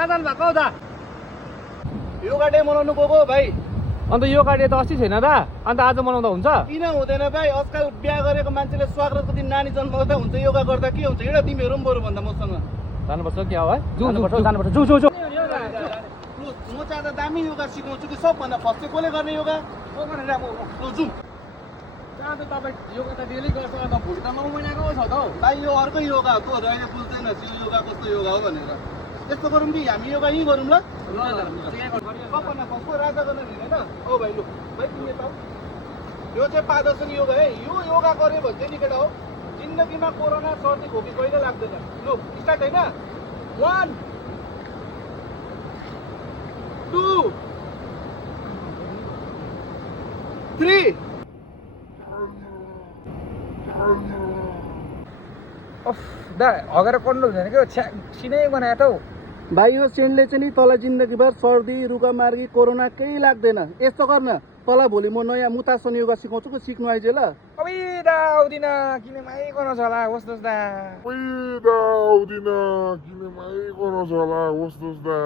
कहाँ जानु भएको हौ दा योगा डे मनाउनु गएको भाइ अन्त यो कार्य त अस्ति छैन दा अन्त आज मनाउँदा हुन्छ किन हुँदैन भाइ आजकल बिहा गरेको मान्छेले स्वागतको दिन नानी जन्माउँदा हुन्छ योगा गर्दा के हुन्छ हिँड तिमीहरू पनि बरु भन्दा मसँग जानुपर्छ क्या हो है जानुपर्छ म चाहिँ त दामी योगा सिकाउँछु कि सबभन्दा फर्स्ट चाहिँ कसले गर्ने योगा जाउँ जहाँ त तपाईँ योगा त डेली गर्छ अन्त भोलि त 9 महिनाको छ त हौ भाइ यो अर्कै योगा हो तँ अहिले बुझ्दैन यो योगा कस्तो योगा हो भनेर यस्तो गरौँ कि हामी योगा यहीँ गरौँ ल सबभन्दा फर्स्ट राजा गर्न होइन औ भाइ लु भाइ तिमी यता यो चाहिँ पादर्शन योगा है यो योगा गऱ्यो भने चाहिँ निकेटा हो जिन्दगीमा कोरोना सर्दी खोकी कहिले लाग्दैन लु स्टार्ट होइन 1 2 3 दा अगाएर कन्ट्रोल हुँदैन क्या सिनै बनायो त हौ भाइ यो सेन्टले चाहिँ नि तँलाई जिन्दगीभर सर्दी रुगा मार्गी कोरोना केही लाग्दैन यस्तो गर्न तँलाई भोलि म नयाँ मुतासन योगा सिकाउँछु कि सिक्नु आइज ल अबे दा आउँदिन किन माइ गर्न छ होला होस् दा आउँदिन किन माइ गर्न छ होला होस् दा